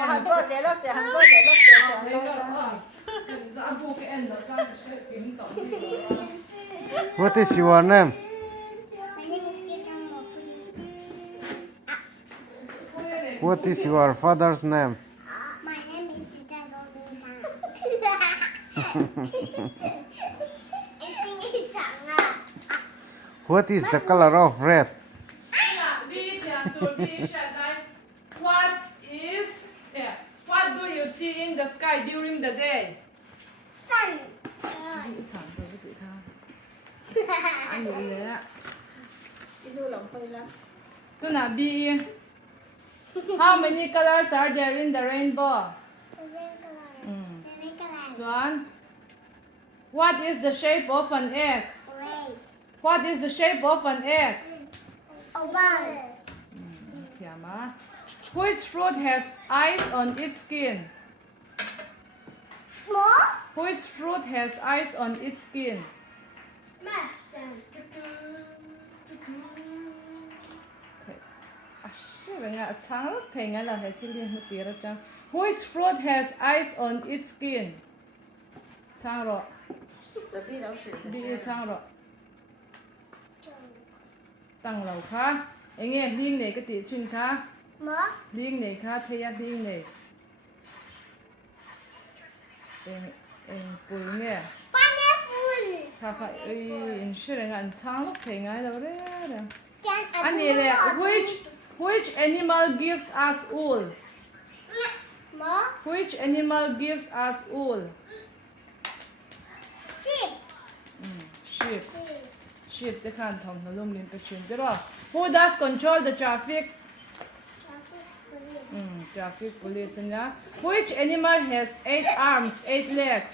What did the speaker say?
Hàn Quốc để lót để Hàn Quốc để lót để What is your name? My name is Kishan. What is your father's name? My name is Sita Golden. What is the color of red? What do you see in the sky during the day? Sun. How many colors are there in the rainbow? Seven colors. John, what is the shape of an egg? Race. What is the shape of an egg? Oval. Tiama. Which fruit has eyes on its skin? More. Which fruit has eyes on its skin? Smash them. Which fruit has eyes on its skin? Đi sang rồi. Tăng lầu khá. Anh nghe liên này cái tỷ trình khá. More. Liên này khá thấy liên này. Anh bùi nghe. Pineapple. Khá khá anh sư này anh sang lúc thấy ngay đâu đấy. Can Anh này là which animal gives us wool? More. Which animal gives us wool? Sheep. Sheep. Sheep the can thông nó lum lim passion rồi. Who does control the traffic? Traffic police nha. Which animal has 8 arms, 8 legs?